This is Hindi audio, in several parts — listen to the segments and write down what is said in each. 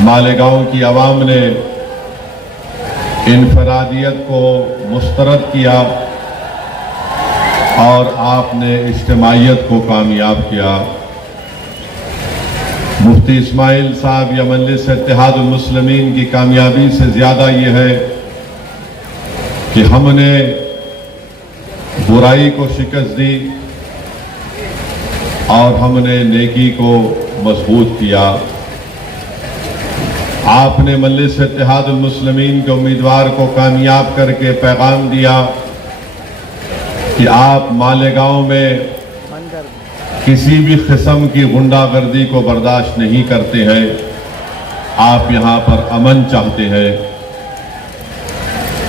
मालेगांव की आवाम ने इनफरादियत को मुस्तरद किया और आपने इज्तिमाइयत को कामयाब किया। मुफ्ती इस्माइल साहब या मजलिस इत्तेहादुल मुस्लिमीन की कामयाबी से ज़्यादा ये है कि हमने बुराई को शिकस्त दी और हमने नेकी को मजबूत किया। आपने मजलिस इत्तेहादुल मुस्लिमीन के उम्मीदवार को कामयाब करके पैगाम दिया कि आप मालेगांव में किसी भी किस्म की गुंडागर्दी को बर्दाश्त नहीं करते हैं। आप यहाँ पर अमन चाहते हैं।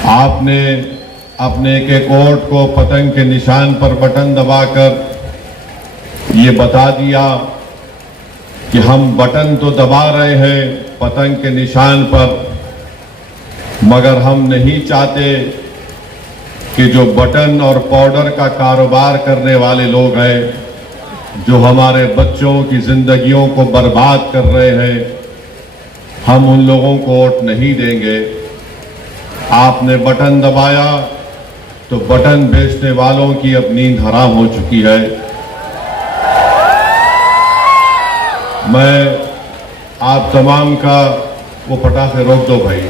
आपने अपने एक एक वोट को पतंग के निशान पर बटन दबाकर ये बता दिया कि हम बटन तो दबा रहे हैं पतंग के निशान पर, मगर हम नहीं चाहते कि जो बटन और पाउडर का कारोबार करने वाले लोग हैं, जो हमारे बच्चों की जिंदगियों को बर्बाद कर रहे हैं, हम उन लोगों को वोट नहीं देंगे। आपने बटन दबाया तो बटन बेचने वालों की अब नींद हराम हो चुकी है। मैं आप तमाम का वो पटाखे रोक दो भाई,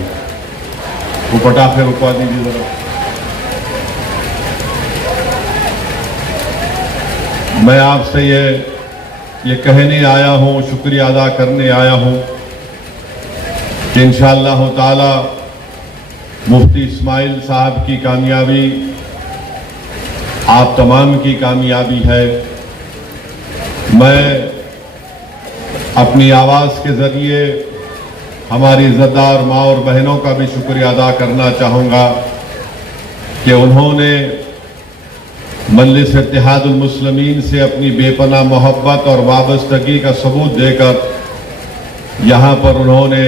वो पटाखे रुकवा दीजिए जरा। मैं आपसे ये कहने आया हूँ, शुक्रिया अदा करने आया हूँ कि इंशाअल्लाह ताला मुफ्ती इस्माइल साहब की कामयाबी आप तमाम की कामयाबी है। मैं अपनी आवाज़ के ज़रिए हमारी इज़्ज़तदार माँ और बहनों का भी शुक्रिया अदा करना चाहूँगा कि उन्होंने मजलिस इत्तेहादुल मुस्लिमीन से अपनी बेपनाह मोहब्बत और वाबस्तगी का सबूत देकर यहाँ पर उन्होंने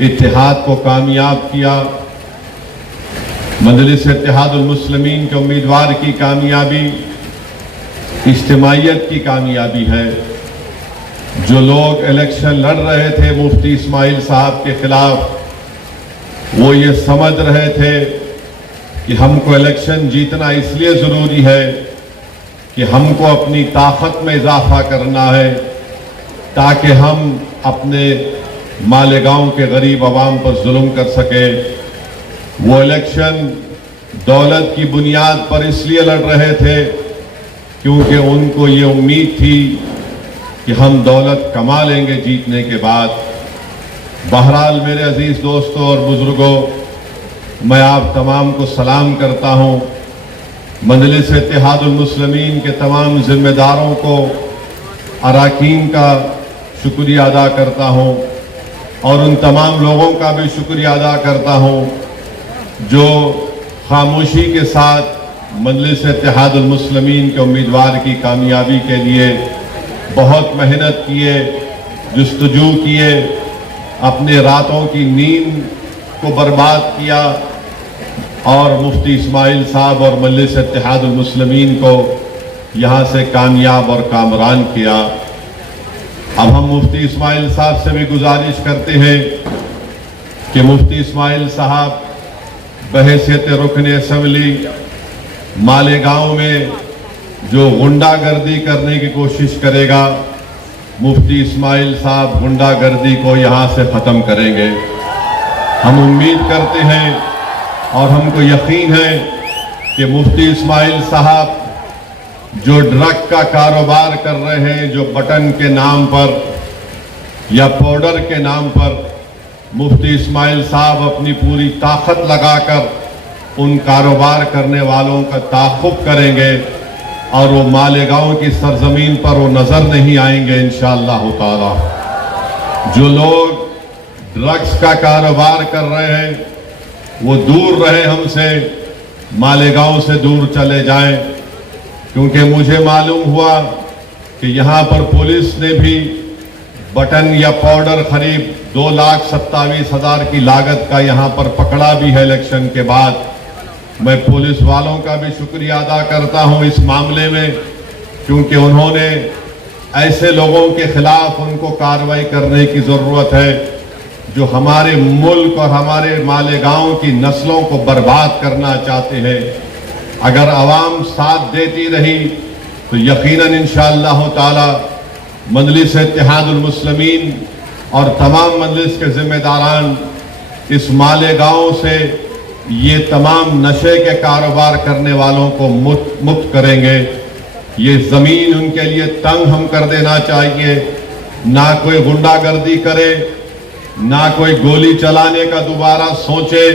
इत्तेहाद को कामयाब किया। मजलिस इत्तेहादुल मुस्लिमीन के उम्मीदवार की कामयाबी इज्तिमाइयत की कामयाबी है। जो लोग इलेक्शन लड़ रहे थे मुफ्ती इस्माइल साहब के खिलाफ, वो ये समझ रहे थे कि हमको इलेक्शन जीतना इसलिए ज़रूरी है कि हमको अपनी ताकत में इजाफा करना है ताकि हम अपने मालेगांव के गरीब आवाम पर जुल्म कर सके। वो इलेक्शन दौलत की बुनियाद पर इसलिए लड़ रहे थे क्योंकि उनको ये उम्मीद थी कि हम दौलत कमा लेंगे जीतने के बाद। बहरहाल मेरे अजीज़ दोस्तों और बुज़ुर्गों, मैं आप तमाम को सलाम करता हूँ। मजलिस इत्तेहादुल मुस्लिमीन के तमाम जिम्मेदारों को, अराकीन का शुक्रिया अदा करता हूँ और उन तमाम लोगों का भी शुक्रिया अदा करता हूँ जो खामोशी के साथ मजलिस इत्तेहादुल मुस्लिमीन के उम्मीदवार की कामयाबी के लिए बहुत मेहनत किए, जुस्तजू किए, अपने रातों की नींद को बर्बाद किया और मुफ्ती इस्माइल साहब और मजलिस इत्तेहादुल मुस्लिमीन को यहाँ से कामयाब और कामरान किया। अब हम मुफ्ती इस्माइल साहब से भी गुजारिश करते हैं कि मुफ्ती इस्माइल साहब बहैसियत रुकन असम्बली मालेगांव में जो गुंडागर्दी करने की कोशिश करेगा, मुफ्ती इस्माइल साहब गुंडागर्दी को यहाँ से ख़त्म करेंगे। हम उम्मीद करते हैं और हमको यकीन है कि मुफ्ती इस्माइल साहब जो ड्रग का कारोबार कर रहे हैं, जो बटन के नाम पर या पाउडर के नाम पर, मुफ्ती इस्माइल साहब अपनी पूरी ताकत लगाकर उन कारोबार करने वालों का ताक़ुब करेंगे और वो मालेगांव की सरजमीन पर वो नज़र नहीं आएंगे इंशाअल्लाह ताला। जो लोग ड्रग्स का कारोबार कर रहे हैं वो दूर रहे हमसे, मालेगांव से दूर चले जाएं, क्योंकि मुझे मालूम हुआ कि यहाँ पर पुलिस ने भी बटन या पाउडर करीब 2,27,000 की लागत का यहाँ पर पकड़ा भी है इलेक्शन के बाद। मैं पुलिस वालों का भी शुक्रिया अदा करता हूँ इस मामले में, क्योंकि उन्होंने ऐसे लोगों के खिलाफ उनको कार्रवाई करने की ज़रूरत है जो हमारे मुल्क और हमारे मालेगांव की नस्लों को बर्बाद करना चाहते हैं। अगर आवाम साथ देती रही तो यकीनन इंशाअल्लाह ताला मजलिस इत्तेहादुल मुस्लिमीन और तमाम मजलिस के जिम्मेदारान इस मालेगांव से ये तमाम नशे के कारोबार करने वालों को मुक्त करेंगे। ये ज़मीन उनके लिए तंग हम कर देना चाहिए। ना कोई गुंडागर्दी करे, ना कोई गोली चलाने का दोबारा सोचे,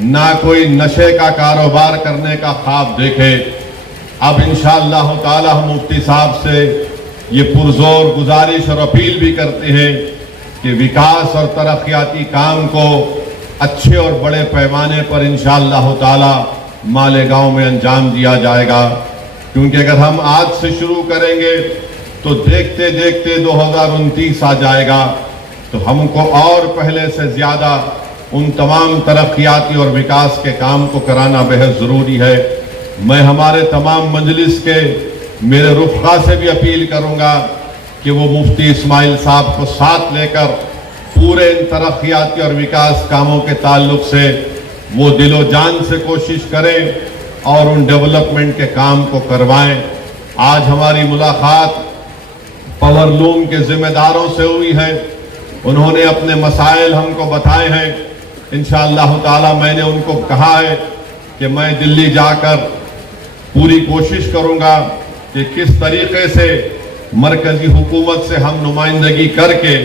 ना कोई नशे का कारोबार करने का ख्वाब देखे। अब इंशाअल्लाह ताला हम मुफ्ती साहब से ये पुरजोर गुजारिश और अपील भी करते हैं कि विकास और तरक्याती काम को अच्छे और बड़े पैमाने पर इंशाअल्लाह ताला मालेगांव में अंजाम दिया जाएगा। क्योंकि अगर हम आज से शुरू करेंगे तो देखते देखते 2029 आ जाएगा, तो हमको और पहले से ज़्यादा उन तमाम तरक्याती और विकास के काम को कराना बेहद ज़रूरी है। मैं हमारे तमाम मजलिस के मेरे रुफ़क़ा से भी अपील करूँगा कि वो मुफ्ती इस्माइल साहब को साथ लेकर पूरे इन तरक्याती और विकास कामों के ताल्लुक से वो दिलो जान से कोशिश करें और उन डेवलपमेंट के काम को करवाएं। आज हमारी मुलाकात पावरलूम के जिम्मेदारों से हुई है। उन्होंने अपने मसाइल हमको बताए हैं। इंशाअल्लाह ताला मैंने उनको कहा है कि मैं दिल्ली जाकर पूरी कोशिश करूंगा कि किस तरीके से मरकजी हुकूमत से हम नुमाइंदगी करके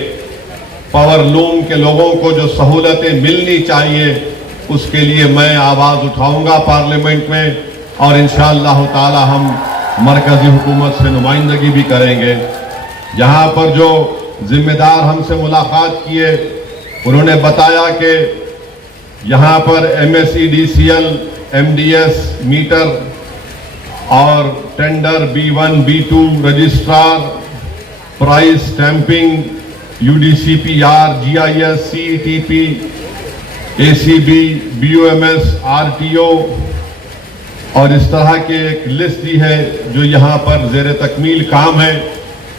पावरलूम के लोगों को जो सहूलतें मिलनी चाहिए उसके लिए मैं आवाज़ उठाऊंगा पार्लियामेंट में, और इंशाअल्लाह ताला हम मरकजी हुकूमत से नुमाइंदगी भी करेंगे। यहाँ पर जो जिम्मेदार हमसे मुलाकात किए उन्होंने बताया कि यहाँ पर MSEDCL, MDS मीटर और tender B1, B2 registrar, price stamping, UDCPR, GIS, CETP, ACB, BOMS, RTO और इस तरह के एक लिस्ट दी है जो यहाँ पर ज़ेर तकमील काम है।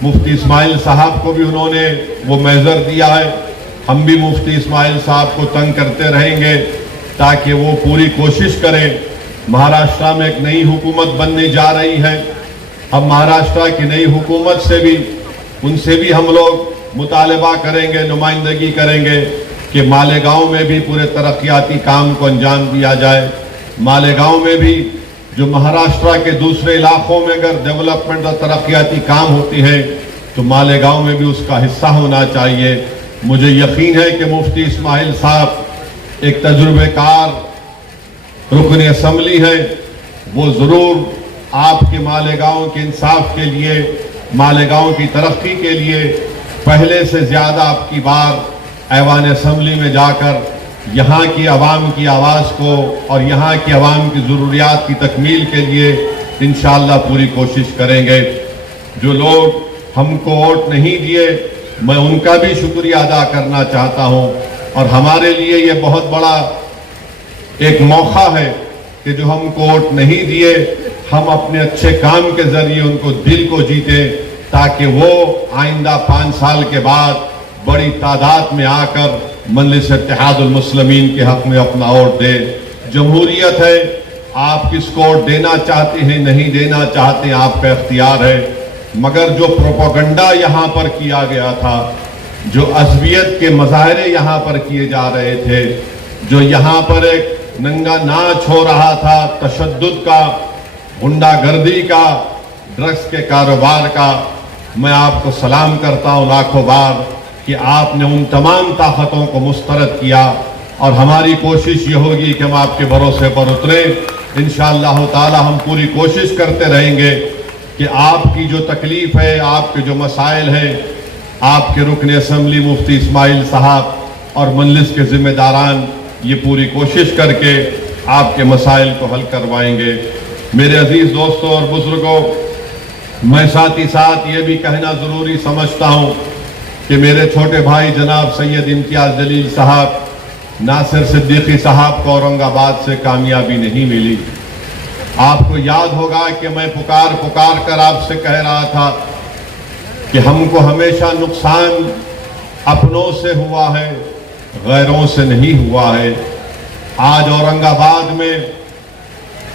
मुफ्ती इस्माइल साहब को भी उन्होंने वो मेज़र दिया है। हम भी मुफ्ती इस्माइल साहब को तंग करते रहेंगे ताकि वो पूरी कोशिश करें। महाराष्ट्र में एक नई हुकूमत बनने जा रही है। अब महाराष्ट्र की नई हुकूमत से भी उनसे भी हम लोग मुतालबा करेंगे, नुमाइंदगी करेंगे कि मालेगांव में भी पूरे तरक्याती काम को अंजाम दिया जाए। मालेगांव में भी जो महाराष्ट्र के दूसरे इलाकों में अगर डेवलपमेंट और तरक्याती काम होती है तो मालेगांव में भी उसका हिस्सा होना चाहिए। मुझे यकीन है कि मुफ्ती इस्माइल साहब एक तजुर्बेकार रुकन असम्बली है। वो ज़रूर आपके मालेगांव के इंसाफ के लिए, मालेगांव की तरक्की के लिए पहले से ज़्यादा आपकी बार ऐवान असम्बली में जाकर यहाँ की आवाम की आवाज़ को और यहाँ की आवाम की ज़रूरियात की तकमील के लिए इंशाअल्लाह पूरी कोशिश करेंगे। जो लोग हमको वोट नहीं दिए मैं उनका भी शुक्रिया अदा करना चाहता हूँ, और हमारे लिए ये बहुत बड़ा एक मौका है कि जो हमको वोट नहीं दिए हम अपने अच्छे काम के ज़रिए उनको दिल को जीते, ताकि वो आइंदा 5 साल के बाद बड़ी तादाद में आकर मजलिस इत्तेहादुल मुस्लिमीन के हक में अपना वोट दे। जमहूरियत है, आप किसको वोट देना चाहते हैं नहीं देना चाहते आपका इख्तियार है, मगर जो प्रोपेगेंडा यहाँ पर किया गया था, जो अज़बियत के मज़ाहरे यहाँ पर किए जा रहे थे, जो यहाँ पर एक नंगा नाच हो रहा था तशद्दुद का, गुंडागर्दी का, ड्रग्स के कारोबार का, मैं आपको सलाम करता हूँ लाखों बार कि आपने उन तमाम ताकतों को मुस्तरद किया, और हमारी कोशिश ये होगी कि हम आपके भरोसे पर उतरें। इंशाअल्लाह ताला हम पूरी कोशिश करते रहेंगे कि आपकी जो तकलीफ है, आपके जो मसाइल हैं, आपके रुकन असम्बली मुफ्ती इस्माइल साहब और मजलिस के ज़िम्मेदारान ये पूरी कोशिश करके आपके मसाइल को हल करवाएंगे। मेरे अजीज़ दोस्तों और बुजुर्गों, मैं साथ ही साथ ये भी कहना ज़रूरी समझता हूँ कि मेरे छोटे भाई जनाब सैयद इम्तियाज़ जलील साहब, नासिर सिद्दीकी साहब को औरंगाबाद से कामयाबी नहीं मिली। आपको याद होगा कि मैं पुकार कर आपसे कह रहा था कि हमको हमेशा नुकसान अपनों से हुआ है, गैरों से नहीं हुआ है। आज औरंगाबाद में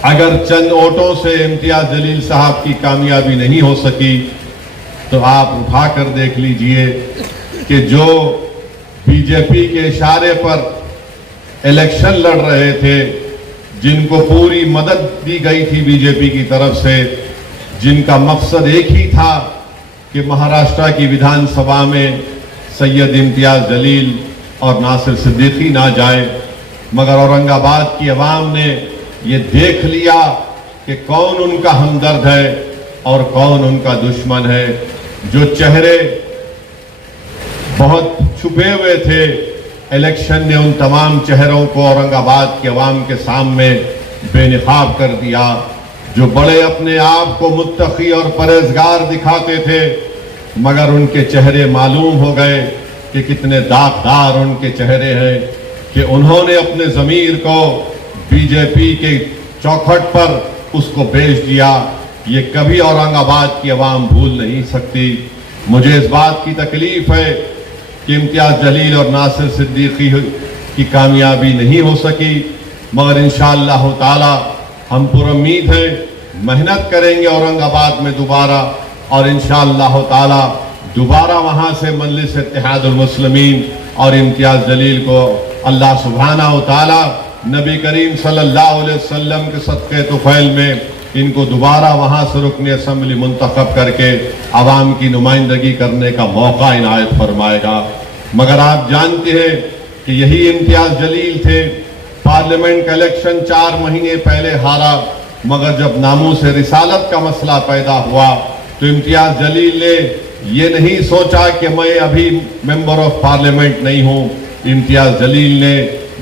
अगर चंद वोटों से इम्तियाज जलील साहब की कामयाबी नहीं हो सकी तो आप उठाकर देख लीजिए कि जो बीजेपी के इशारे पर इलेक्शन लड़ रहे थे, जिनको पूरी मदद दी गई थी बीजेपी की तरफ से, जिनका मकसद एक ही था कि महाराष्ट्र की विधानसभा में सैयद इम्तियाज जलील और नासिर सिद्दीकी ना जाए, मगर औरंगाबाद की आवाम ने ये देख लिया कि कौन उनका हमदर्द है और कौन उनका दुश्मन है। जो चेहरे बहुत छुपे हुए थे, इलेक्शन ने उन तमाम चेहरों को औरंगाबाद के अवाम के सामने बेनकाब कर दिया। जो बड़े अपने आप को मुत्तकी और परहेजगार दिखाते थे, मगर उनके चेहरे मालूम हो गए कि कितने दागदार उनके चेहरे हैं, कि उन्होंने अपने ज़मीर को बीजेपी के चौखट पर उसको बेच दिया। ये कभी औरंगाबाद की आवाम भूल नहीं सकती। मुझे इस बात की तकलीफ है कि इम्तियाज जलील और नासिर सिद्दीकी की कामयाबी नहीं हो सकी, मगर इंशाअल्लाह ताला हम पुरुम्मीद हैं, मेहनत करेंगे औरंगाबाद में दोबारा, और इंशाअल्लाह ताला दोबारा वहाँ से मजलिस इत्तेहादुल मुस्लिमीन और इम्तियाज जलील को अल्लाह सुब्हानहू ताला नबी करीम सल्लल्लाहु अलैहि वसल्लम के सदक़े तुफ़ैल में इनको दोबारा वहाँ से रुकने असम्बली मुंतखब करके आवाम की नुमाइंदगी करने का मौका इनायत फरमाएगा। मगर आप जानते हैं कि यही इम्तियाज जलील थे, पार्लियामेंट का इलेक्शन 4 महीने पहले हारा, मगर जब नामूस रिसालत का मसला पैदा हुआ तो इम्तियाज जलील ने ये नहीं सोचा कि मैं अभी मेंबर ऑफ पार्लियामेंट नहीं हूँ। इम्तियाज जलील ने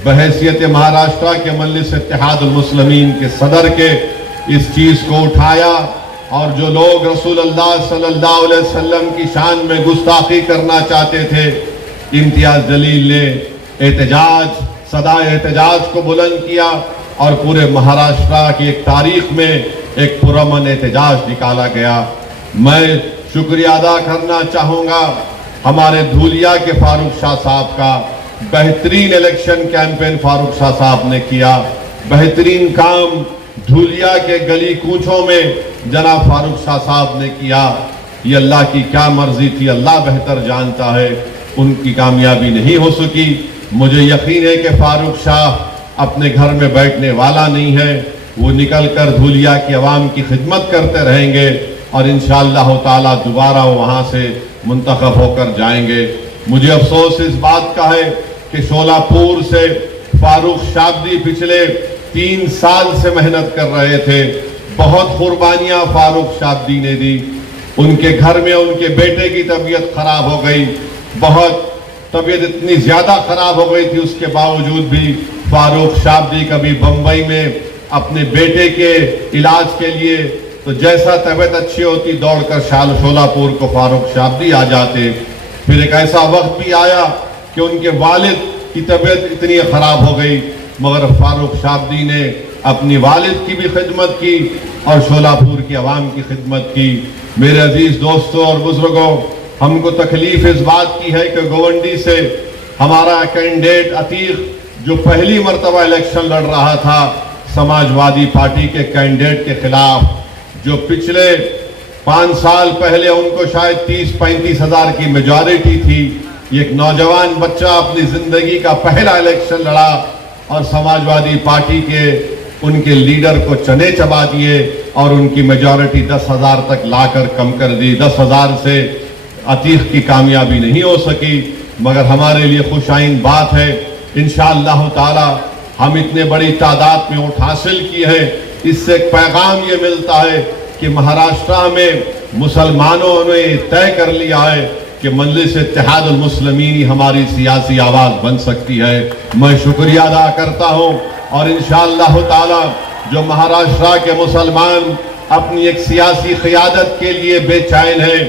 बहैसियत महाराष्ट्र के मजलिस इत्तेहादुल मुस्लिमीन के सदर के इस चीज को उठाया, और जो लोग रसूल अल्लाह सल्लल्लाहु अलैहि वसल्लम की शान में गुस्ताखी करना चाहते थे, इम्तियाज जलील ने एहतजाज, सदा एहतजाज को बुलंद किया और पूरे महाराष्ट्र की एक तारीख में एक पुरअमन एहतजाज निकाला गया। मैं शुक्रिया अदा करना चाहूँगा हमारे धूलिया के फारूक शाह साहब का। बेहतरीन इलेक्शन कैंपेन फारूक शाह साहब ने किया, बेहतरीन काम धूलिया के गली कूचों में जनाब फारूक शाह साहब ने किया। ये अल्लाह की क्या मर्जी थी, अल्लाह बेहतर जानता है। उनकी कामयाबी नहीं हो सकी। मुझे यकीन है कि फारूक शाह अपने घर में बैठने वाला नहीं है, वो निकल कर धूलिया की आवाम की खिदमत करते रहेंगे और इंशाअल्लाह ताला दोबारा वहाँ से मुंतखब होकर जाएंगे। मुझे अफसोस इस बात का है कि शोलापुर से फारूक शाब्दी पिछले 3 साल से मेहनत कर रहे थे। बहुत कुर्बानियां फारूक शाब्दी ने दी। उनके घर में उनके बेटे की तबीयत खराब हो गई, बहुत तबीयत इतनी ज्यादा खराब हो गई थी, उसके बावजूद भी फारूक शाब्दी कभी बंबई में अपने बेटे के इलाज के लिए, तो जैसा तबीयत अच्छी होती दौड़कर शोलापुर को फारूक शाब्दी आ जाते। फिर एक ऐसा वक्त भी आया कि उनके वालिद की तबीयत इतनी खराब हो गई, मगर फारूक शाब्दी ने अपनी वालिद की भी खिदमत की और शोलापुर की आवाम की खिदमत की। मेरे अजीज दोस्तों और बुजुर्गों, हमको तकलीफ इस बात की है कि गोवंडी से हमारा कैंडिडेट अतीक जो पहली मर्तबा इलेक्शन लड़ रहा था समाजवादी पार्टी के कैंडिडेट के खिलाफ, जो पिछले 5 साल पहले उनको शायद 30-35 हजार की मेजॉरिटी थी, एक नौजवान बच्चा अपनी जिंदगी का पहला इलेक्शन लड़ा और समाजवादी पार्टी के उनके लीडर को चने चबा दिए और उनकी मेजॉरिटी 10,000 तक लाकर कम कर दी। 10,000 से अतीक की कामयाबी नहीं हो सकी, मगर हमारे लिए खुशाइन बात है। इंशाअल्लाह ताला हम इतने बड़ी तादाद में वोट हासिल की है, इससे एक पैगाम ये मिलता है कि महाराष्ट्र में मुसलमानों ने तय कर लिया है कि मजलिस इत्तेहादुल मुस्लिमीन ही हमारी सियासी आवाज बन सकती है। मैं शुक्रिया अदा करता हूँ और इंशाअल्लाह ताला जो महाराष्ट्र के मुसलमान अपनी एक सियासी क़ियादत के लिए बेचैन है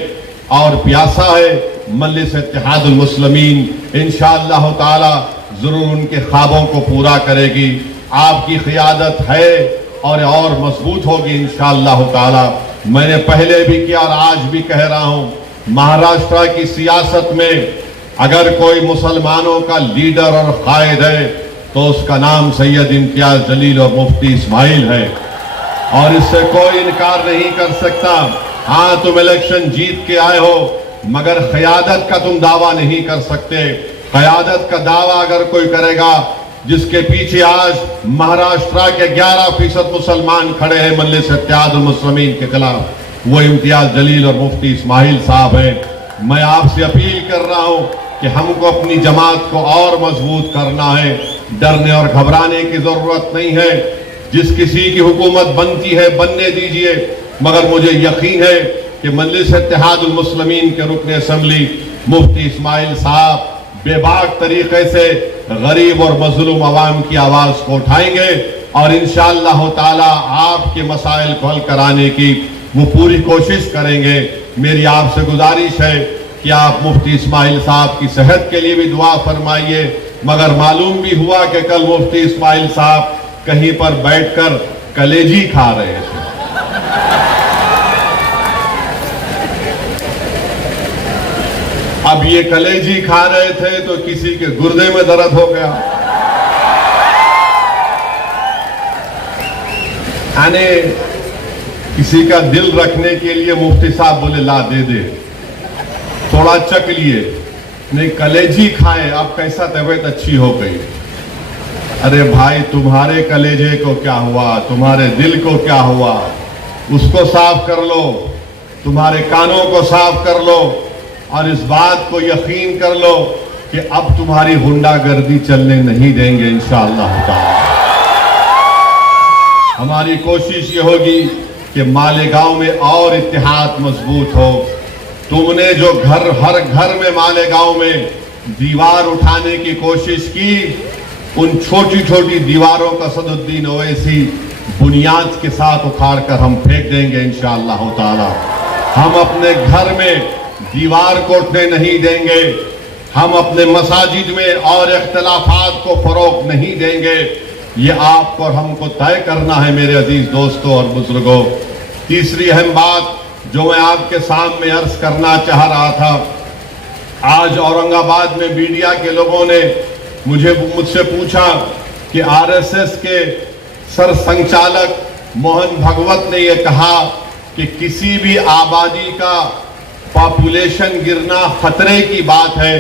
और प्यासा है, मजलिस इत्तेहादुल मुस्लिमीन इंशाअल्लाह ताला जरूर उनके ख्वाबों को पूरा करेगी। आपकी क़ियादत है और मजबूत होगी इंशाअल्लाह ताला। मैंने पहले भी किया और आज भी कह रहा हूँ महाराष्ट्र की सियासत में अगर कोई मुसलमानों का लीडर और कायद है तो उसका नाम सैयद इम्तियाज जलील और मुफ्ती इस्माइल है, और इससे कोई इनकार नहीं कर सकता। हाँ, तुम इलेक्शन जीत के आए हो, मगर क़यादत का तुम दावा नहीं कर सकते। क़यादत का दावा अगर कोई करेगा जिसके पीछे आज महाराष्ट्र के 11% मुसलमान खड़े हैं मजलिस इत्तेहादुल मुस्लिमीन के खिलाफ, वो इम्तियाज जलील और मुफ्ती इस्माइल साहब हैं। मैं आपसे अपील कर रहा हूं कि हमको अपनी जमात को और मजबूत करना है। डरने और घबराने की जरूरत नहीं है। जिस किसी की हुकूमत बनती है बनने दीजिए, मगर मुझे यकीन है कि मजलिस इत्तेहादुल मुस्लिमीन के रुकन असम्बली मुफ्ती इस्माइल साहब बेबाक तरीके से गरीब और मजलूम अवाम की आवाज को उठाएंगे और इंशाअल्लाह ताला आपके मसाइल को हल कराने की वो पूरी कोशिश करेंगे। मेरी आपसे गुजारिश है कि आप मुफ्ती इस्माइल साहब की सेहत के लिए भी दुआ फरमाइए। मगर मालूम भी हुआ कि कल मुफ्ती इस्माइल साहब कहीं पर बैठकर कलेजी खा रहे थे। अब ये कलेजी खा रहे थे तो किसी के गुर्दे में दर्द हो गया। यानी किसी का दिल रखने के लिए मुफ्ती साहब बोले ला दे दे, थोड़ा चख लिए, नहीं कलेजी खाए, अब कैसा तबीयत अच्छी हो गई। अरे भाई, तुम्हारे कलेजे को क्या हुआ, तुम्हारे दिल को क्या हुआ, उसको साफ कर लो, तुम्हारे कानों को साफ कर लो और इस बात को यकीन कर लो कि अब तुम्हारी गुंडागर्दी चलने नहीं देंगे इंशाअल्लाह ताला। हमारी कोशिश ये होगी कि मालेगांव में और इत्तेहाद मजबूत हो। तुमने जो हर घर में मालेगांव में दीवार उठाने की कोशिश की, उन छोटी छोटी दीवारों का सदुद्दीन ओवैसी बुनियाद के साथ उखाड़कर हम फेंक देंगे इंशाअल्लाह ताला। हम अपने घर में दीवार को उठने नहीं देंगे, हम अपने मसाजिद में और इख्तिलाफात को फरोग नहीं देंगे। ये आपको और हमको तय करना है मेरे अजीज दोस्तों और बुजुर्गों। तीसरी अहम बात जो मैं आपके सामने अर्ज करना चाह रहा था, आज औरंगाबाद में मीडिया के लोगों ने मुझसे पूछा कि आरएसएस के सर संचालक मोहन भगवत ने यह कहा कि किसी भी आबादी का पॉपुलेशन गिरना खतरे की बात है,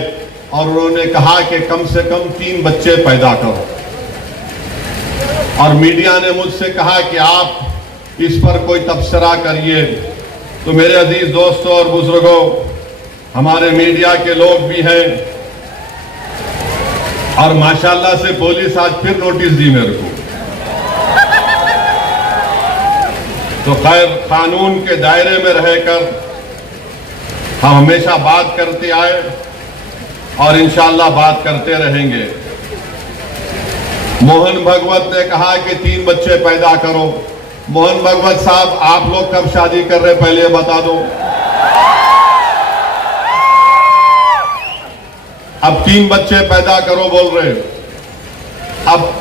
और उन्होंने कहा कि कम से कम 3 बच्चे पैदा करो। और मीडिया ने मुझसे कहा कि आप इस पर कोई तबसरा करिए। तो मेरे अजीज दोस्तों और बुजुर्गों, हमारे मीडिया के लोग भी हैं और माशाल्लाह से पुलिस आज फिर नोटिस दी मेरे को। तो खैर, कानून के दायरे में रहकर हम हमेशा बात करते आए और इंशाअल्लाह बात करते रहेंगे। मोहन भगवत ने कहा कि 3 बच्चे पैदा करो। मोहन भगवत साहब, आप लोग कब शादी कर रहे पहले बता दो। अब 3 बच्चे पैदा करो बोल रहे। अब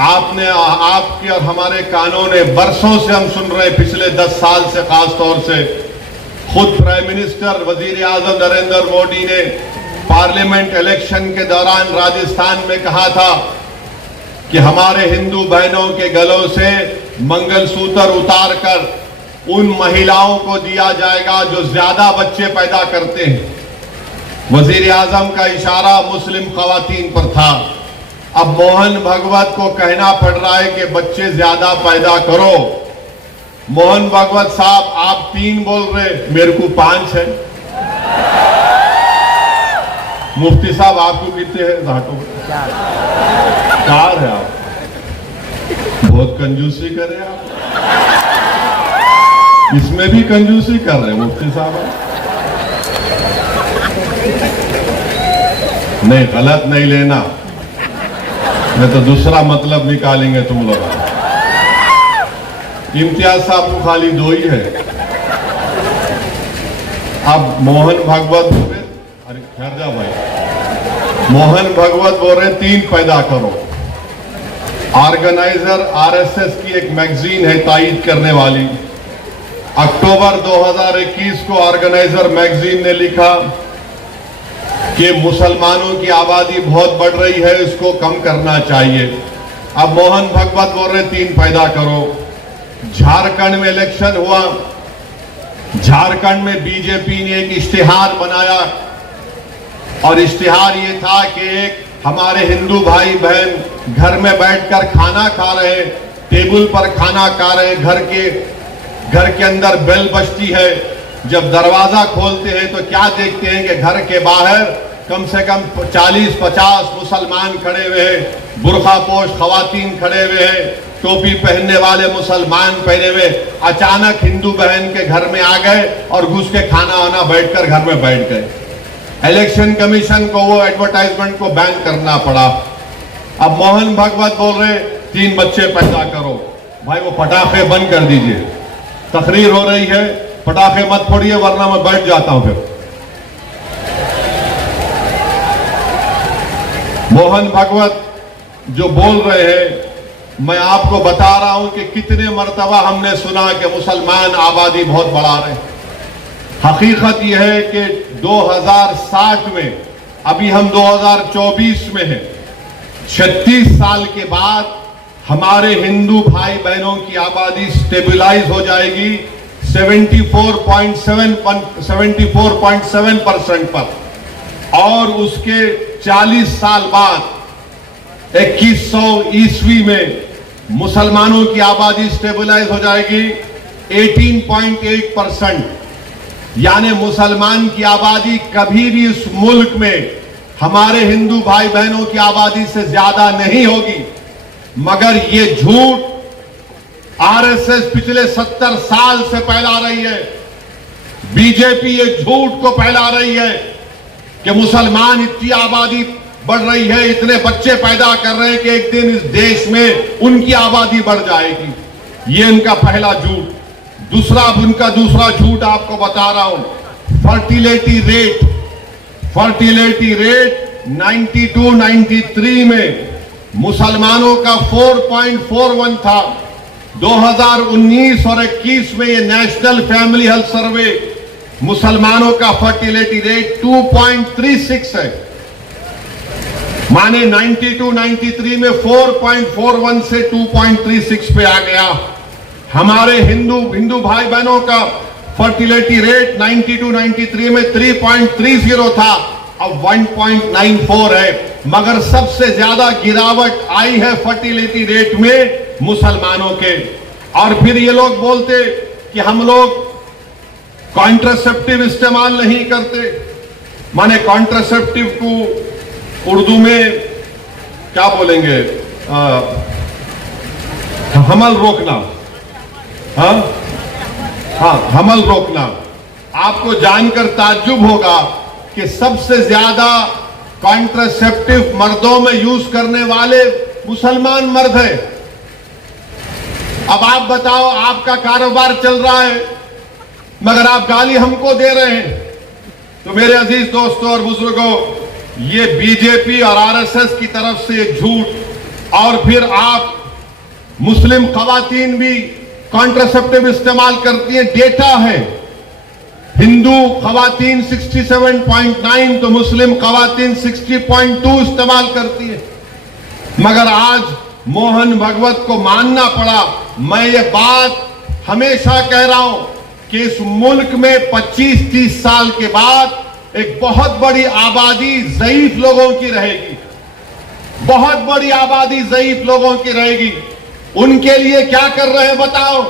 आपने, आपके और हमारे कानों ने बरसों से हम सुन रहे, पिछले 10 साल से खास तौर से खुद प्राइम मिनिस्टर वजीर आजम नरेंद्र मोदी ने पार्लियामेंट इलेक्शन के दौरान राजस्थान में कहा था कि हमारे हिंदू बहनों के गलों से मंगलसूत्र उतारकर उन महिलाओं को दिया जाएगा जो ज्यादा बच्चे पैदा करते हैं। वजीर आजम का इशारा मुस्लिम खवातीन पर था। अब मोहन भगवत को कहना पड़ रहा है कि बच्चे ज्यादा पैदा करो। मोहन भगवत साहब, आप 3 बोल रहे, मेरे को 5 है। मुफ्ती साहब, आपको कितने हैं? 4 है। आप बहुत कंजूसी कर रहे हैं। आप इसमें भी कंजूसी कर रहे हैं मुफ्ती साहब। नहीं, गलत नहीं लेना, मैं तो दूसरा मतलब निकालेंगे तुम लोग। इम्तियाज साहब को खाली 2 ही है। अब मोहन भगवत बोले, अरे ठहर जा भाई, मोहन भगवत बोल रहे 3 पैदा करो। ऑर्गेनाइजर आरएसएस की एक मैगजीन है तायीद करने वाली, अक्टूबर 2021 को ऑर्गेनाइजर मैगजीन ने लिखा कि मुसलमानों की आबादी बहुत बढ़ रही है, इसको कम करना चाहिए। अब मोहन भागवत बोल रहे 3 पैदा करो। झारखंड में इलेक्शन हुआ, झारखंड में बीजेपी ने एक इश्तिहार बनाया और इश्तिहार ये था कि एक हमारे हिंदू भाई बहन घर में बैठकर खाना खा रहे, टेबल पर खाना खा रहे, घर के अंदर बेल बजती है, जब दरवाजा खोलते हैं तो क्या देखते हैं कि घर के बाहर कम से कम 40-50 मुसलमान खड़े हुए हैं, बुर्खा पोश खवातीन खड़े हुए हैं, टोपी पहनने वाले मुसलमान पहने हुए। अचानक हिंदू बहन के घर में आ गए और घुस के खाना वाना बैठकर घर में बैठ गए। इलेक्शन कमीशन को वो एडवर्टाइजमेंट को बैन करना पड़ा। अब मोहन भागवत बोल रहे 3 बच्चे पैदा करो। भाई वो पटाखे बंद कर दीजिए, तकरीर हो रही है, पटाखे मत फोड़िए वरना मैं बैठ जाता हूं। फिर मोहन भागवत जो बोल रहे हैं, मैं आपको बता रहा हूं कि कितने मर्तबा हमने सुना कि मुसलमान आबादी बहुत बढ़ा रहे हैं। हकीकत यह है कि 2060 में, अभी हम 2024 में हैं, 36 साल के बाद हमारे हिंदू भाई बहनों की आबादी स्टेबलाइज हो जाएगी 74.7% पर, और उसके 40 साल बाद 2100 ईस्वी में मुसलमानों की आबादी स्टेबलाइज हो जाएगी 18.8%। यानी मुसलमान की आबादी कभी भी इस मुल्क में हमारे हिंदू भाई बहनों की आबादी से ज्यादा नहीं होगी। मगर ये झूठ आरएसएस पिछले 70 साल से फैला रही है, बीजेपी ये झूठ को फैला रही है कि मुसलमान इतनी आबादी बढ़ रही है, इतने बच्चे पैदा कर रहे हैं कि एक दिन इस देश में उनकी आबादी बढ़ जाएगी। ये इनका पहला झूठ। उनका दूसरा झूठ आपको बता रहा हूं, फर्टिलिटी रेट 92-93 में मुसलमानों का 4.41 था। 2019 और 21 में ये नेशनल फैमिली हेल्थ सर्वे मुसलमानों का फर्टिलिटी रेट 2.36 है। माने 92-93 में 4.41 से 2.36 पे आ गया। हमारे हिंदू भाई बहनों का फर्टिलिटी रेट 92-93 में 3.30 था, अब 1.94 है। मगर सबसे ज्यादा गिरावट आई है फर्टिलिटी रेट में मुसलमानों के। और फिर ये लोग बोलते कि हम लोग कॉन्ट्रासेप्टिव इस्तेमाल नहीं करते। माने कॉन्ट्रासेप्टिव को उर्दू में क्या बोलेंगे, हमल रोकना। हाँ, हमल रोकना। आपको जानकर ताज्जुब होगा कि सबसे ज्यादा कॉन्ट्रासेप्टिव मर्दों में यूज करने वाले मुसलमान मर्द हैं। अब आप बताओ, आपका कारोबार चल रहा है मगर आप गाली हमको दे रहे हैं। तो मेरे अजीज दोस्तों और बुजुर्गों, ये बीजेपी और आरएसएस की तरफ से झूठ। और फिर आप मुस्लिम खवातीन भी कॉन्ट्रासेप्टिव इस्तेमाल करती हैं, डेटा है। हिंदू खवातीन 67.9 तो मुस्लिम खवातीन 60.2 इस्तेमाल करती है। मगर आज मोहन भागवत को मानना पड़ा। मैं ये बात हमेशा कह रहा हूं कि इस मुल्क में 25-30 साल के बाद एक बहुत बड़ी आबादी ज़ईफ लोगों की रहेगी, बहुत बड़ी आबादी ज़ईफ लोगों की रहेगी। उनके लिए क्या कर रहे हैं बताओ?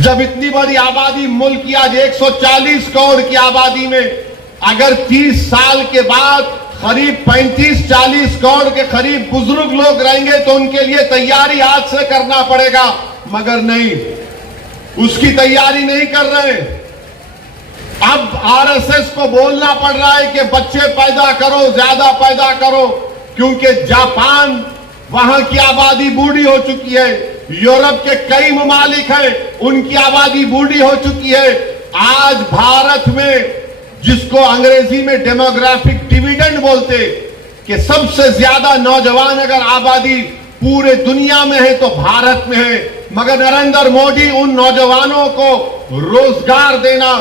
जब इतनी बड़ी आबादी, मुल्क की आज 140 करोड़ की आबादी में अगर 30 साल के बाद करीब 35-40 करोड़ के करीब बुजुर्ग लोग रहेंगे तो उनके लिए तैयारी आज से करना पड़ेगा। मगर नहीं, उसकी तैयारी नहीं कर रहे। अब आरएसएस को बोलना पड़ रहा है कि बच्चे पैदा करो, ज्यादा पैदा करो, क्योंकि जापान, वहां की आबादी बूढ़ी हो चुकी है। यूरोप के कई ममालिक हैं, उनकी आबादी बूढ़ी हो चुकी है। आज भारत में, जिसको अंग्रेजी में डेमोग्राफिक डिविडेंड बोलते, कि सबसे ज्यादा नौजवान अगर आबादी पूरे दुनिया में है तो भारत में है। मगर नरेंद्र मोदी उन नौजवानों को रोजगार देना,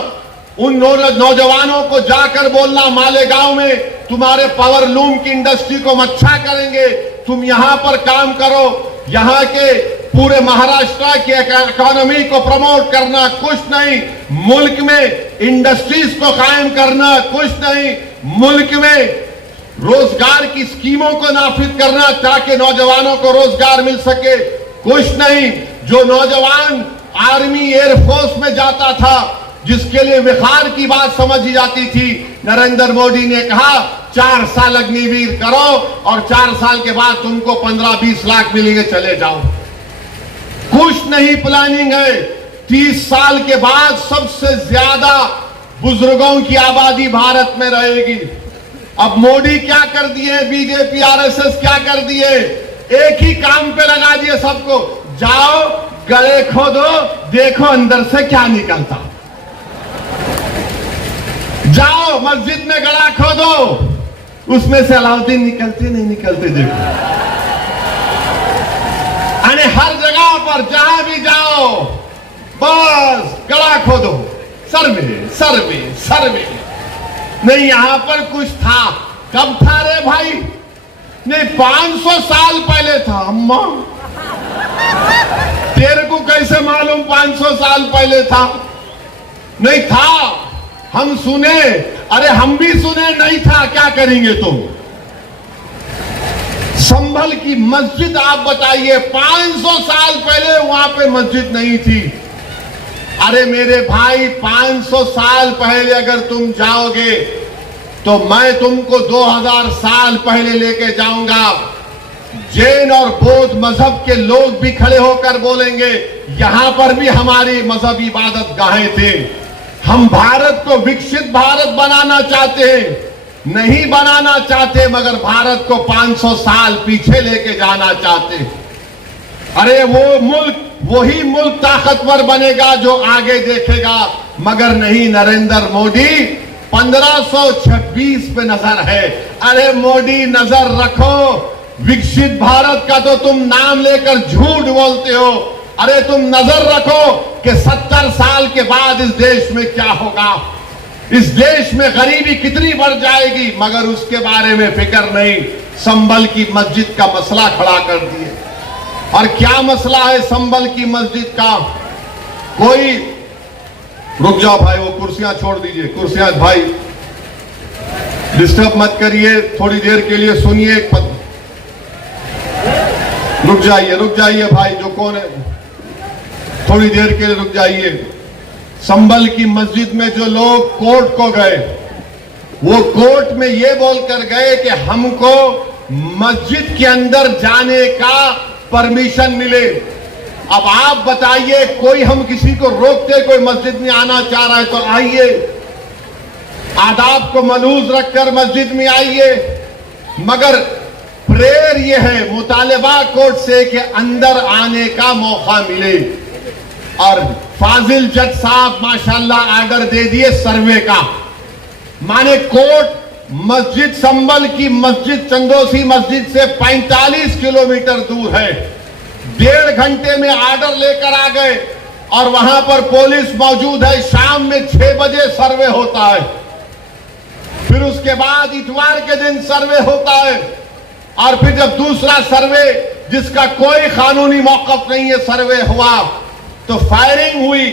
उन नौजवानों को जाकर बोलना मालेगांव में तुम्हारे पावर लूम की इंडस्ट्री को हम अच्छा करेंगे, तुम यहां पर काम करो, यहां के पूरे महाराष्ट्र की इकोनॉमी को प्रमोट करना, कुछ नहीं। मुल्क में इंडस्ट्रीज को कायम करना, कुछ नहीं। मुल्क में रोजगार की स्कीमों को नाफिज करना ताकि नौजवानों को रोजगार मिल सके, कुछ नहीं। जो नौजवान आर्मी एयरफोर्स में जाता था, जिसके लिए विखार की बात समझी जाती थी, नरेंद्र मोदी ने कहा 4 साल अग्निवीर करो और 4 साल के बाद तुमको 15-20 लाख मिलेंगे, चले जाओ। कुछ नहीं प्लानिंग है। 30 साल के बाद सबसे ज्यादा बुजुर्गों की आबादी भारत में रहेगी। अब मोदी क्या कर दिए, बीजेपी आरएसएस क्या कर दिए, एक ही काम पे लगा दिए सबको, जाओ गले खोदो, देखो अंदर से क्या निकलता। जाओ मस्जिद में गला खोदो, उसमें से अलाउद्दीन निकलते नहीं निकलते देखो। अरे हर जगह पर जहां भी जाओ बस गला खोदो, सर्वे नहीं। यहां पर कुछ था, कब था रे भाई? नहीं 500 साल पहले था। अम्मा तेरे को कैसे मालूम 500 साल पहले था? नहीं था, हम सुने, अरे हम भी सुने नहीं था, क्या करेंगे तुम? संभल की मस्जिद आप बताइए, 500 साल पहले वहां पे मस्जिद नहीं थी। अरे मेरे भाई 500 साल पहले अगर तुम जाओगे तो मैं तुमको 2000 साल पहले लेके जाऊंगा। जैन और बौद्ध मजहब के लोग भी खड़े होकर बोलेंगे यहां पर भी हमारी मजहबी इबादत गाहें थे। हम भारत को विकसित भारत बनाना चाहते हैं, नहीं बनाना चाहते, मगर भारत को 500 साल पीछे लेके जाना चाहते। अरे वो मुल्क, वही मुल्क ताकतवर बनेगा जो आगे देखेगा, मगर नहीं। नरेंद्र मोदी 1526 पे नजर है। अरे मोदी नजर रखो, विकसित भारत का तो तुम नाम लेकर झूठ बोलते हो। अरे तुम नजर रखो कि 70 साल के बाद इस देश में क्या होगा, इस देश में गरीबी कितनी बढ़ जाएगी, मगर उसके बारे में फिक्र नहीं। संभल की मस्जिद का मसला खड़ा कर दिए। और क्या मसला है संभल की मस्जिद का? कोई रुक जाओ भाई, वो कुर्सियां छोड़ दीजिए, कुर्सियां भाई डिस्टर्ब मत करिए, थोड़ी देर के लिए सुनिए। रुक जाइए भाई, जो कौन है, थोड़ी देर के लिए रुक जाइए। संभल की मस्जिद में जो लोग कोर्ट को गए, वो कोर्ट में ये बोलकर गए कि हमको मस्जिद के अंदर जाने का परमिशन मिले। अब आप बताइए, कोई हम किसी को रोकते, कोई मस्जिद में आना चाह रहा है तो आइए, आदाब को मलूज रखकर मस्जिद में आइए। मगर प्रेयर ये है, मुतालिबा कोर्ट से कि अंदर आने का मौका मिले। और फाजिल जज साहब माशाल्लाह आर्डर दे दिए सर्वे का, माने कोर्ट मस्जिद संभल की मस्जिद चंदोसी मस्जिद से 45 किलोमीटर दूर है। 1.5 घंटे में आर्डर लेकर आ गए और वहां पर पुलिस मौजूद है। शाम में 6 बजे सर्वे होता है, फिर उसके बाद इतवार के दिन सर्वे होता है, और फिर जब दूसरा सर्वे जिसका कोई कानूनी मौकफ नहीं है सर्वे हुआ तो फायरिंग हुई।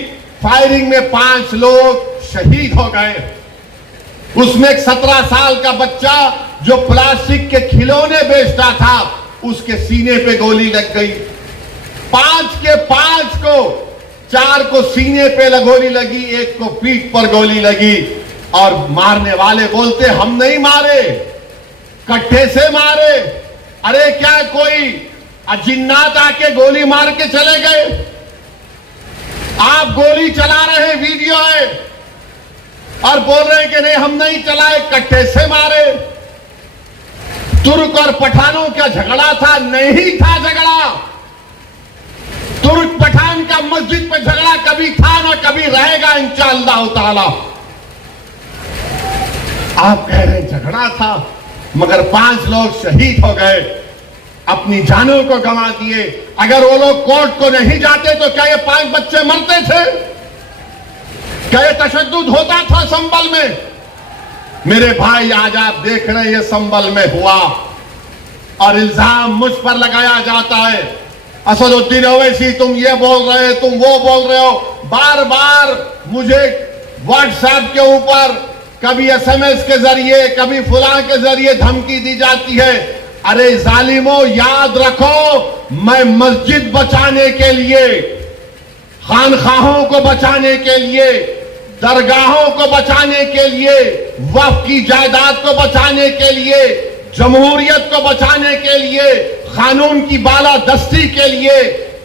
फायरिंग में 5 लोग शहीद हो गए। उसमें एक 17 साल का बच्चा जो प्लास्टिक के खिलौने बेचता था, उसके सीने पे गोली लग गई। 5 के 5 को, 4 को सीने पे गोली लगी, 1 को पीठ पर गोली लगी। और मारने वाले बोलते हम नहीं मारे, कट्टे से मारे। अरे क्या कोई जिन्नात आके गोली मार के चले गए? आप गोली चला रहे हैं, वीडियो है, और बोल रहे हैं कि नहीं हम नहीं चलाए, कट्टे से मारे। तुर्क और पठानों का झगड़ा था? नहीं था झगड़ा। तुर्क पठान का मस्जिद पे झगड़ा कभी था ना कभी रहेगा इंशाअल्लाह ताला। आप कह रहे हैं झगड़ा था, मगर 5 लोग शहीद हो गए। अपनी जानों को गंवा दिए। अगर वो लोग कोर्ट को नहीं जाते तो क्या ये 5 बच्चे मरते थे? क्या ये तशद्दुद होता था संभल में? मेरे भाई, आज आप देख रहे हैं ये संभल में हुआ और इल्जाम मुझ पर लगाया जाता है। असदुद्दीन ओवैसी तुम ये बोल रहे हो, तुम वो बोल रहे हो। बार बार मुझे व्हाट्सएप के ऊपर कभी एसएमएस के जरिए, कभी फुला के जरिए धमकी दी जाती है। अरे जालिमों, याद रखो, मैं मस्जिद बचाने के लिए, खानखाहों को बचाने के लिए, दरगाहों को बचाने के लिए, वक्फ की जायदाद को बचाने के लिए, जमहूरियत को बचाने के लिए, कानून की बालादस्ती के लिए,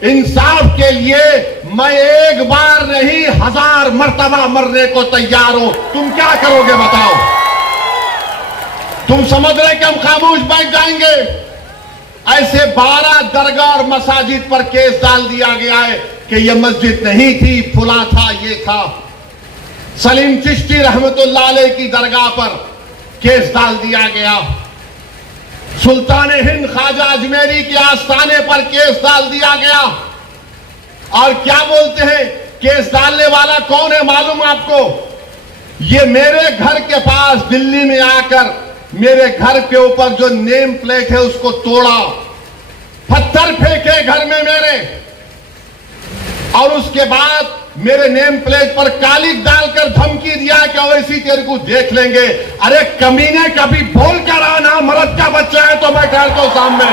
इंसाफ के लिए मैं एक बार नहीं 1000 मर्तबा मरने को तैयार हूं। तुम क्या करोगे बताओ? तुम समझ रहे कि हम खामोश बैठ जाएंगे? ऐसे 12 दरगाह और मसाजिद पर केस डाल दिया गया है कि यह मस्जिद नहीं थी, फुला था, ये था। सलीम चिश्ती रहमतुल्लाह अलैह की दरगाह पर केस डाल दिया गया। सुल्तान हिंद ख्वाजा अजमेरी के आस्थाने पर केस डाल दिया गया। और क्या बोलते हैं, केस डालने वाला कौन है मालूम आपको? ये मेरे घर के पास दिल्ली में आकर मेरे घर के ऊपर जो नेम प्लेट है उसको तोड़ा, पत्थर फेंके घर में मेरे, और उसके बाद मेरे नेम प्लेट पर कालिक डालकर धमकी दिया कि ओवैसी तेरे को देख लेंगे। अरे कमीने, कभी बोल कर आना, मर्द का बच्चा है तो मैं ठहरता हूं सामने।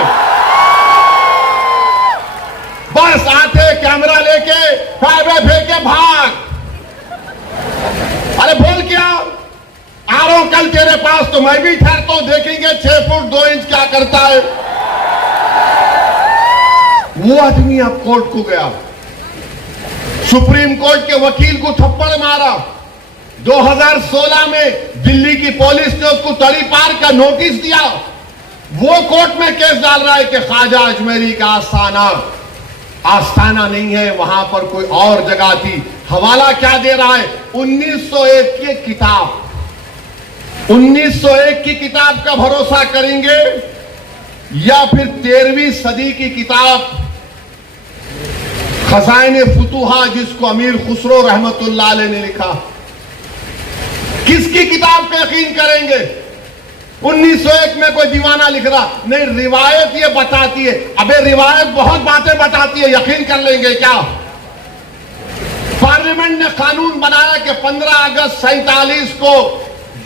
बस आते कैमरा लेके फायदे फेंके भाग। अरे बोल क्या आ रहा हूं कल तेरे पास तो मैं भी ठहरता हूं, देखेंगे 6 फुट 2 इंच क्या करता है। वो आदमी अब कोर्ट को गया, सुप्रीम कोर्ट के वकील को थप्पड़ मारा। 2016 में दिल्ली की पुलिस ने उसको तड़ीपार का नोटिस दिया। वो कोर्ट में केस डाल रहा है कि ख्वाजा अजमेरी का आस्थाना नहीं है, वहां पर कोई और जगह थी। हवाला क्या दे रहा है? 1901 की किताब। 1901 की किताब का भरोसा करेंगे या फिर 13वीं सदी की किताब खजाइने फुतुहा, जिसको अमीर खुसरो रहमतुल्लाह अलैह ने लिखा? किसकी किताब पे यकीन करेंगे? 1901 में कोई दीवाना लिख रहा नहीं, रिवायत ये बताती है। अबे रिवायत बहुत बातें बताती है, यकीन कर लेंगे क्या? पार्लियामेंट ने कानून बनाया कि 15 अगस्त 47 को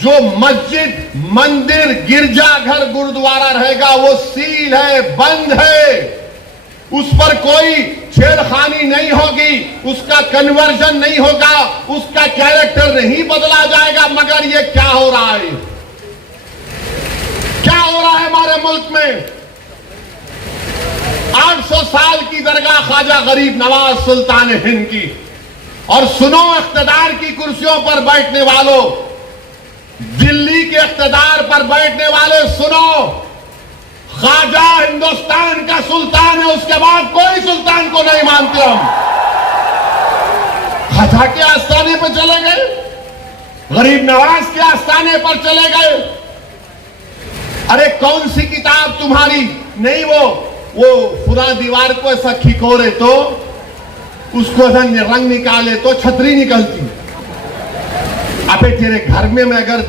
जो मस्जिद, मंदिर, गिरजाघर, गुरुद्वारा रहेगा वो सील है, बंद है। उस पर कोई छेड़खानी नहीं होगी, उसका कन्वर्जन नहीं होगा, उसका कैरेक्टर नहीं बदला जाएगा। मगर ये क्या हो रहा है? क्या हो रहा है हमारे मुल्क में? 800 साल की दरगाह ख्वाजा गरीब नवाज सुल्तान हिंद की। और सुनो इख्तिदार की कुर्सियों पर बैठने वालों, दिल्ली के इख्तिदार पर बैठने वाले सुनो, ख्वाजा हिंदुस्तान का सुल्तान है, उसके बाद कोई सुल्तान को नहीं मानते हम। ख्वाजा के आस्थाने पर चले गए, गरीब नवाज के आस्थाने पर चले गए। अरे कौन सी किताब तुम्हारी? नहीं, वो पूरा दीवार को ऐसा खिकोरे तो उसको ऐसा रंग निकाले तो छतरी निकलती। अबे तेरे घर में मैं अगर